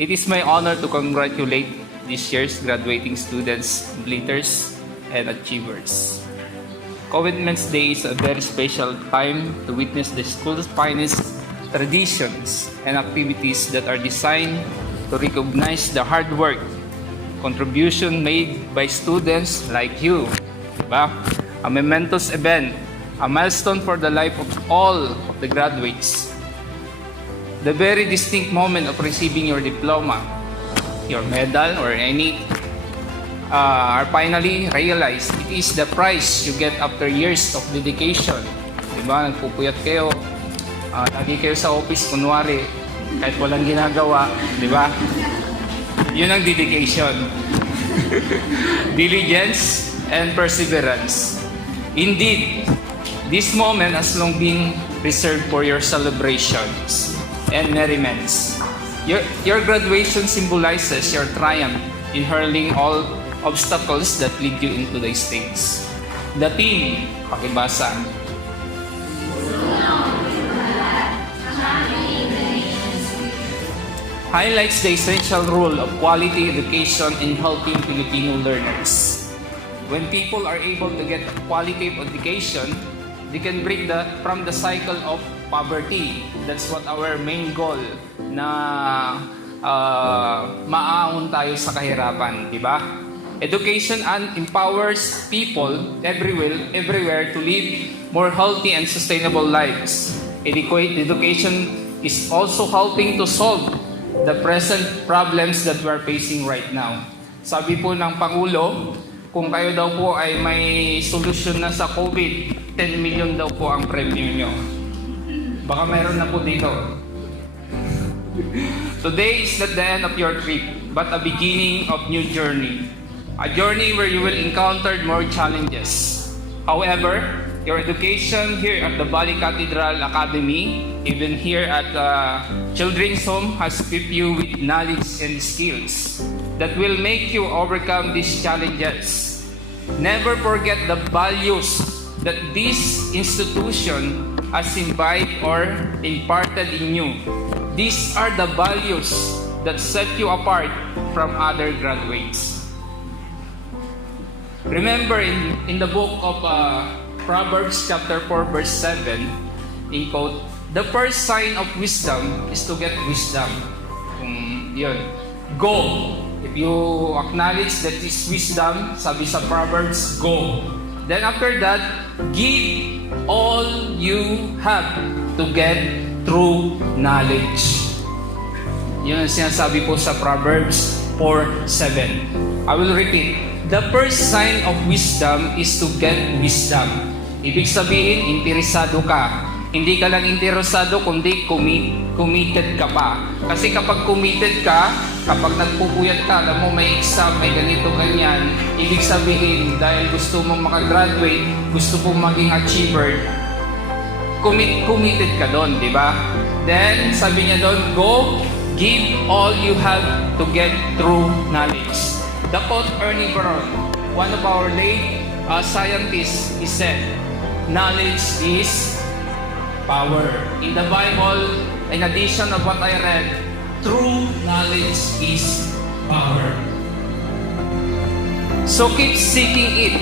It is my honor to congratulate this year's graduating students, completers, and achievers. Commitments Day is a very special time to witness the school's finest traditions and activities that are designed to recognize the hard work, contribution made by students like you. Diba? A momentous event, a milestone for the life of all of the graduates. The very distinct moment of receiving your diploma, your medal, or any are finally realized. It is the prize you get after years of dedication. Diba? Nagpupuyat kayo, lagi kayo sa office, kunwari, kahit walang ginagawa. Diba? Yun ang dedication. Diligence and perseverance. Indeed, this moment has long been reserved for your celebrations and merriments. Your graduation symbolizes your triumph in hurling all obstacles that lead you into the stage. The theme, pakibasa. Highlights the essential role of quality education in helping Filipino learners. When people are able to get quality education, they can break from the cycle of poverty. That's what our main goal, na maaahon tayo sa kahirapan, di ba? Education empowers people everywhere to live more healthy and sustainable lives. Education is also helping to solve the present problems that we're facing right now. Sabi po ng Pangulo, kung kayo daw po ay may solusyon na sa COVID, 10 million daw po ang premium nyo. Baka meron na po dito. Today is not the end of your trip, but a beginning of new journey. A journey where you will encounter more challenges. However, your education here at the Bali Cathedral Academy, even here at Children's Home, has equipped you with knowledge and skills that will make you overcome these challenges. Never forget the values that this institution has imbibed or imparted in you. These are the values that set you apart from other graduates. Remember in the book of Proverbs chapter 4 verse 7, in quote, the first sign of wisdom is to get wisdom. Yun. Go. If you acknowledge that is wisdom, sabi sa Proverbs, go. Then after that, give all you have to get true knowledge. Yun ang sinasabi po sa Proverbs 4:7. I will repeat. The first sign of wisdom is to get wisdom. Ibig sabihin, interesado ka. Hindi ka lang interesado, kundi committed ka pa. Kasi kapag committed ka, kapag nagpupuyat ka, alam mo may exam, may ganito, ganyan, ibig sabihin, dahil gusto mong makagraduate, gusto mong maging achiever, committed ka doon, di ba? Then, sabi niya doon, go, give all you have to get true knowledge. The quote Ernie Brown, one of our late scientists, he said, knowledge is power. In the Bible, in addition of what I read, true knowledge is power. So keep seeking it.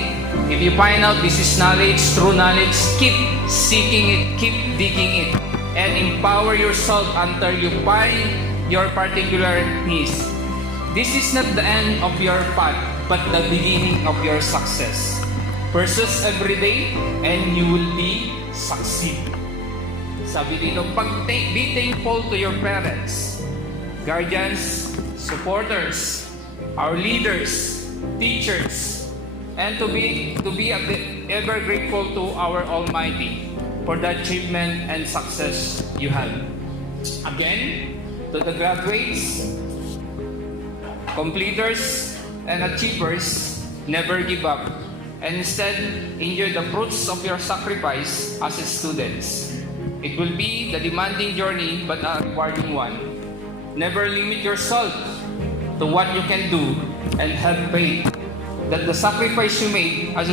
If you find out this is knowledge, true knowledge, keep seeking it, keep digging it, and empower yourself until you find your particular niche. This is not the end of your path, but the beginning of your success. Persist every day, and you will be succeed. Sabi dito, be thankful to your parents, guardians, supporters, our leaders, teachers, and to be ever grateful to our Almighty for the achievement and success you have. Again, to the graduates, completers, and achievers, never give up, and instead enjoy the fruits of your sacrifice as students. It will be the demanding journey but a rewarding one. Never limit yourself to what you can do, and have faith that the sacrifice you made as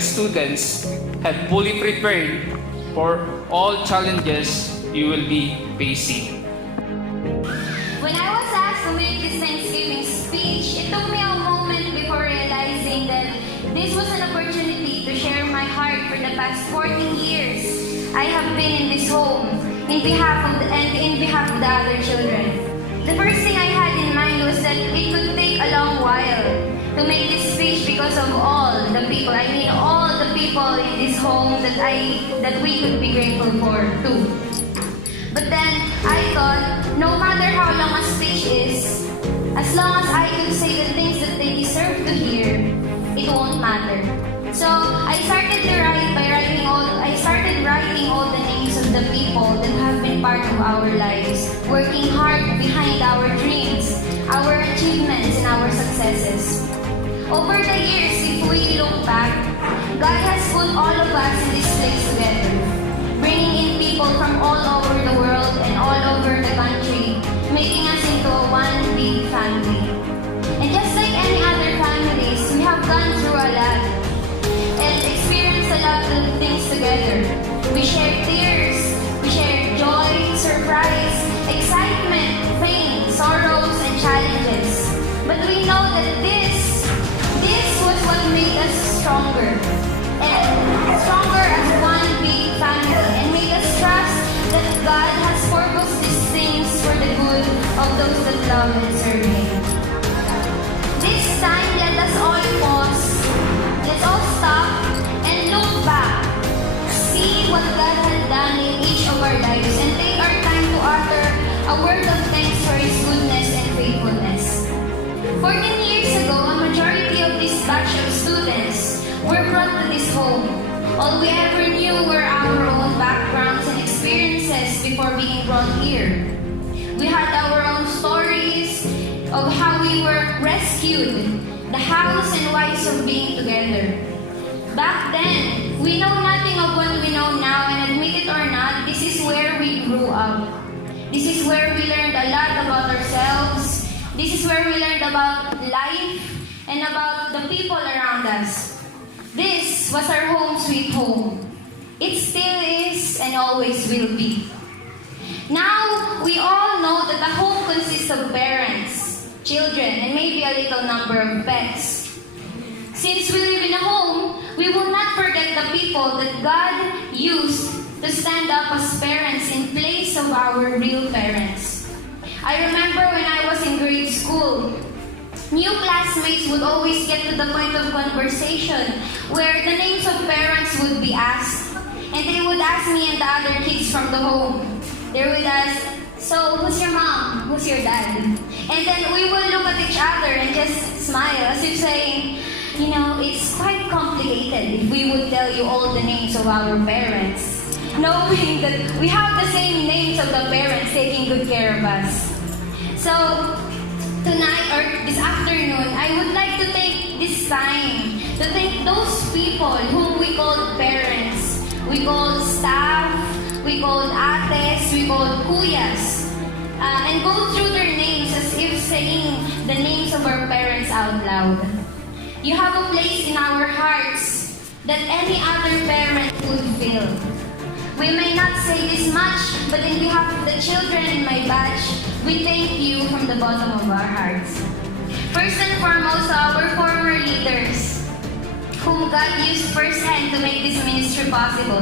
students have fully prepared for all challenges you will be facing. When I was asked to the past 14 years I have been in this home in behalf of the other children. The first thing I had in mind was that it would take a long while to make this speech because of all the people. I mean, all the people in this home that we could be grateful for too. But then I thought, no matter how long a speech is, as long as I could say the things that they deserve to hear, it won't matter. So I started writing all the names of the people that have been part of our lives, working hard behind our dreams, our achievements, and our successes. Over the years, if we look back, God has put all of us in this place together, bringing in people from all over the world and all over the country, making us into one big family. And just like any other families, we have gone through a lot and experienced a lot of things together. We shared tears, we shared joy, surprise, excitement, pain, sorrows, and challenges. But we know that this was what made us stronger. And stronger as one big family, and made us trust that God has purposed these things for the good of those that love and serve Him. This time, let us all pause, let's all stop and look back, see what God had done in each of our lives, and take our time to utter a word of thanks for His goodness and faithfulness. 14 years ago, a majority of this batch of students were brought to this home. All we ever knew were our own backgrounds and experiences before being brought here. We had our own stories of how we were rescued, the hows and whys of being together. Back then, we know nothing of what we know now, and admit it or not, this is where we grew up. This is where we learned a lot about ourselves. This is where we learned about life and about the people around us. This was our home sweet home. It still is and always will be. Now, we all know that a home consists of parents, children, and maybe a little number of pets. Since we live in a home, we will not forget the people that God used to stand up as parents in place of our real parents. I remember when I was in grade school, new classmates would always get to the point of conversation where the names of parents would be asked. And they would ask me and the other kids from the home. They would ask, so who's your mom? Who's your dad? And then we would look at each other and just smile as if saying, you know, it's quite complicated if we would tell you all the names of our parents, knowing that we have the same names of the parents taking good care of us. So, tonight or this afternoon, I would like to take this time to thank those people whom we called parents. We called staff, we called ates, we called kuyas, and go through their names as if saying the names of our parents out loud. You have a place in our hearts that any other parent would fill. We may not say this much, but in behalf of the children in my batch, we thank you from the bottom of our hearts. First and foremost, our former leaders, whom God used firsthand to make this ministry possible.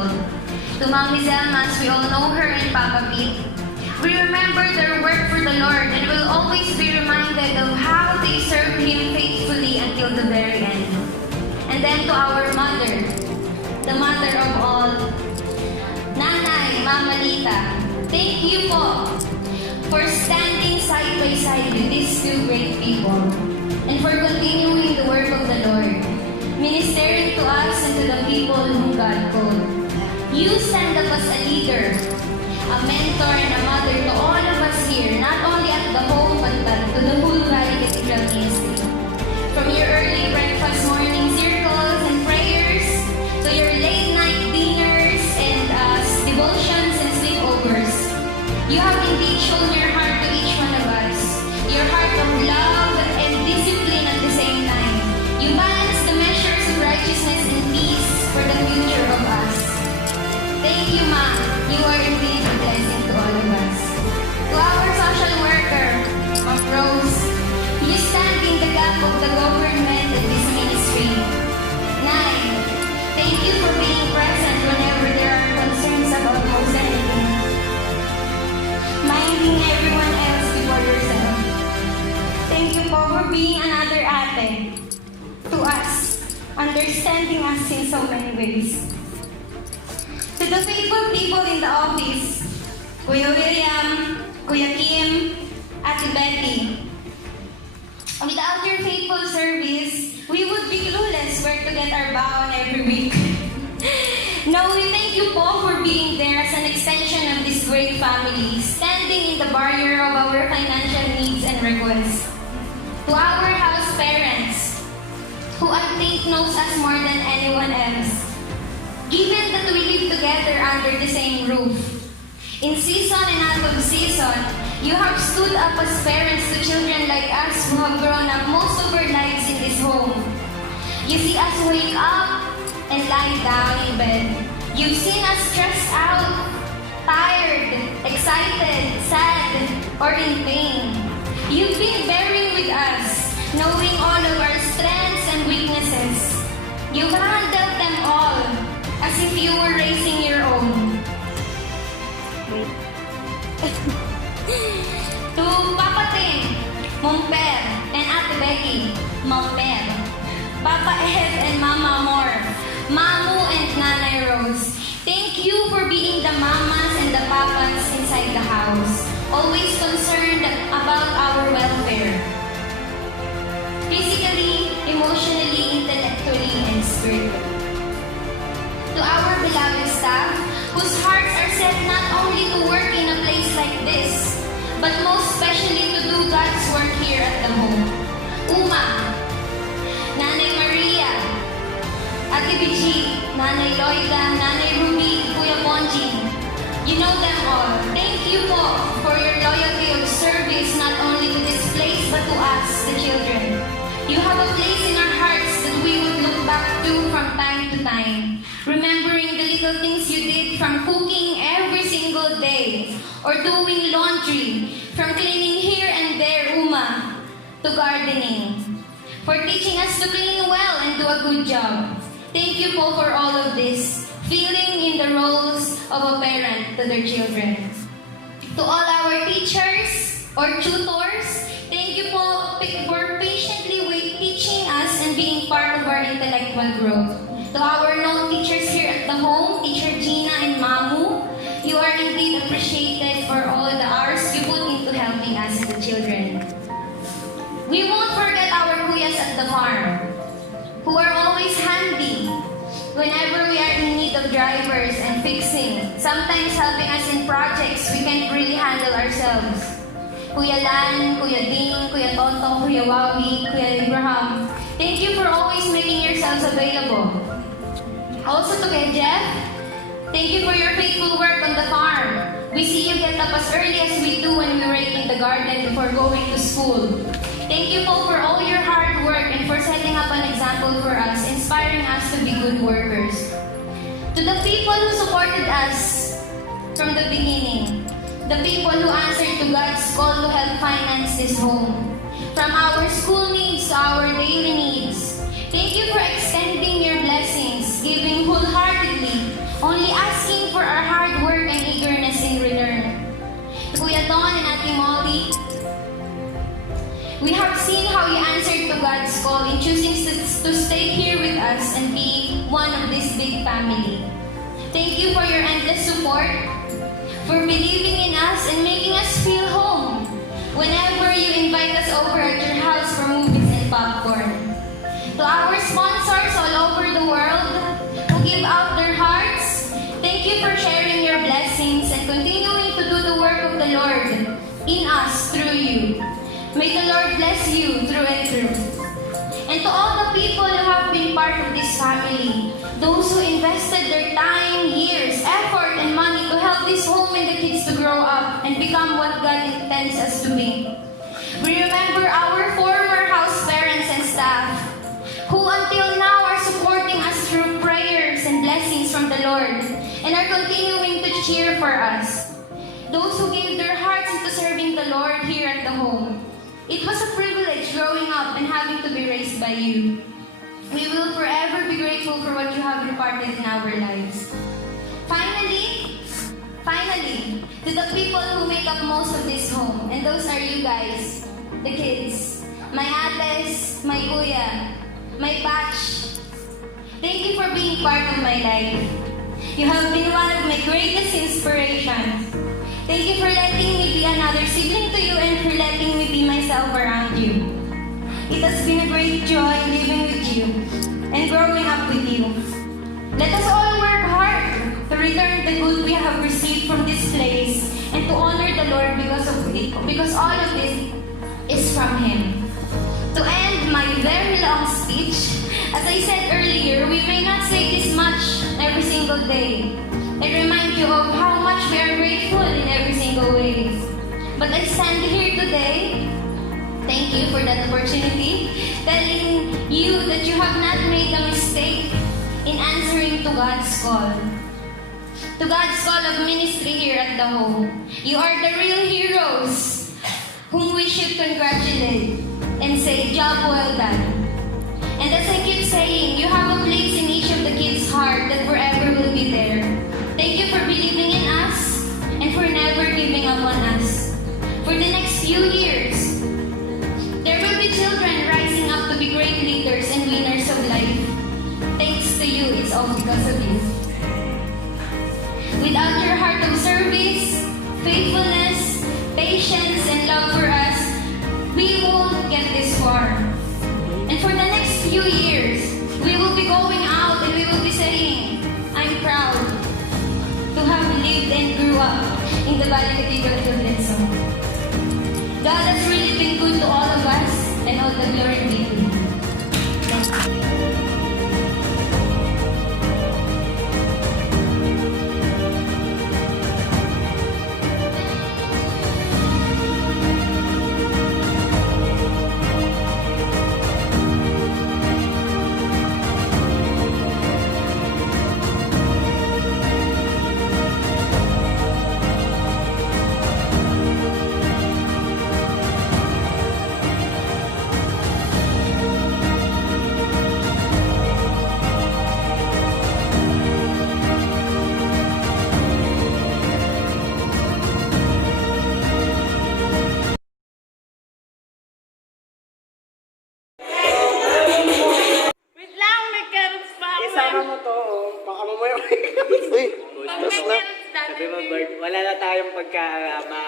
To Mami Zelmas, we all know her, and Papa Pete. We remember their work for the Lord and will always be reminded of how they served Him faithfully until the very end. And then to our mother, the mother of all, Nanay, Mama Lita, thank you po for standing side by side with these two great people and for continuing the work of the Lord, ministering to us and to the people whom God called. You stand up as a leader, a mentor, and a mother to all of us here, not only at the home but to the whole Valley Cathedral ministry. From your early breakfast morning circles and prayers to your late night dinners and devotions and sleepovers, you have indeed shown your heart to each one of us, your heart of love and discipline at the same time. You balance the measures of righteousness and peace for the future of us. Thank you, Ma. You are indeed a blessing to all of us. To our social workers, for being another ate to us, understanding us in so many ways. To the faithful people in the office, Kuya William, Kuya Kim, Ate Betty. Without your faithful service, we would be clueless where to get our baon every week. No, we thank you po for being there as an extension of this great family, standing in the barrier of our financial needs and requests. To our house parents, who I think knows us more than anyone else, given that we live together under the same roof. In season and out of season, you have stood up as parents to children like us who have grown up most of our lives in this home. You see us wake up and lie down in bed. You've seen us stressed out, tired, excited, sad, or in pain. You've been bearing with us, knowing all of our strengths and weaknesses. You've handled them all as if you were raising your own. To Papa Tim, Mom Per, and Ate Becky, Mom Per, Papa Ed and Mama Moore, Mamu and Nanay Rose, thank you for being the mamas and the papas inside the house, always concerned about our welfare, physically, emotionally, intellectually, and spiritually. To our beloved staff, whose hearts are set not only to work in a place like this, but most especially to do God's work here at the home. Uma, Nanay Maria, Ate Bichi, Nanay Loida, Nanay Ruby, Kuya Bonji. You know them all. Thank you po for your loyalty of service not only to this place but to us, the children. You have a place in our hearts that we would look back to from time to time, remembering the little things you did, from cooking every single day or doing laundry, from cleaning here and there, Uma, to gardening, for teaching us to clean well and do a good job. Thank you po for all of this, filling in the roles of a parent to their children. To all our teachers or tutors, thank you po for patiently teaching us and being part of our intellectual growth. To our known teachers here at the home, Teacher Gina and Mamu, you are indeed appreciated for all the hours you put into helping us and the children. We won't forget our kuyas at the farm, who are always handy whenever we are in need of drivers and fixing, sometimes helping us in projects we can't really handle ourselves. Kuya Lan, Kuya Ding, Kuya Tonto, Kuya Wawi, Kuya Abraham, thank you for always making yourselves available. Also to Kuya Jeff, thank you for your faithful work on the farm. We see you get up as early as we do when we rake in the garden before going to school. Thank you po for all your hard work and for setting up an example for us, inspiring us to be good workers. To the people who supported us from the beginning, the people who answered to God's call to help finance this home, from our school needs to our daily needs, thank you for extending your blessings, giving wholeheartedly, only asking for our hard work and eagerness in return. Kuya Don and Ate Molly, we have seen how you answered to God's call in choosing to stay here with us and be one of this big family. Thank you for your endless support, for believing in us and making us feel home whenever you invite us over at your house for movies and popcorn. To our sponsors all over the world who give out their hearts, thank you for sharing your blessings and continuing to do the work of the Lord in us through you. May the Lord bless you through and through. And to all the people who have been part of this family, those who invested their time, years, effort, and money to help this home and the kids to grow up and become what God intends us to be. We remember our former house parents and staff, who until now are supporting us through prayers and blessings from the Lord, and are continuing to cheer for us. Those who gave their hearts into serving the Lord here at the home. It was a privilege growing up and having to be raised by you. We will forever be grateful for what you have imparted in our lives. Finally, to the people who make up most of this home, and those are you guys, the kids. my ates, my kuya, my batch. Thank you for being part of my life. You have been one of my greatest inspirations. Thank you for letting me be another sibling to you and for letting me be myself around you. It has been a great joy living with you and growing up with you. Let us all work hard to return the good we have received from this place and to honor the Lord because all of this is from Him. To end my very long speech, as I said earlier, we may not say this much every single day and remind you of how much we are grateful in every single way. But I stand here today, thank you for that opportunity, telling you that you have not made a mistake in answering to God's call. To God's call of ministry here at the home. You are the real heroes whom we should congratulate and say, job well done. And as I keep saying, you have a place in each of the kids' heart that forever will be there. Thank you for believing in us and for never giving up on us. For the next few years, there will be children rising up to be great leaders and winners of life. Thanks to you, it's all because of you. Without your heart of service, faithfulness, patience, and love for us, we won't get this far. And for the next few years, we will be going out and we will be saying, I'm proud to have lived and grew up in the Valley Cathedral of Lenson. God has really been good to all of us, and all the glory be to Him. Thank you. Wait lang, may carrots pa ako. Isama mo to, baka mamaya may... Uy, tapos na. Sabi mo, Bert, wala na tayong pagkaama.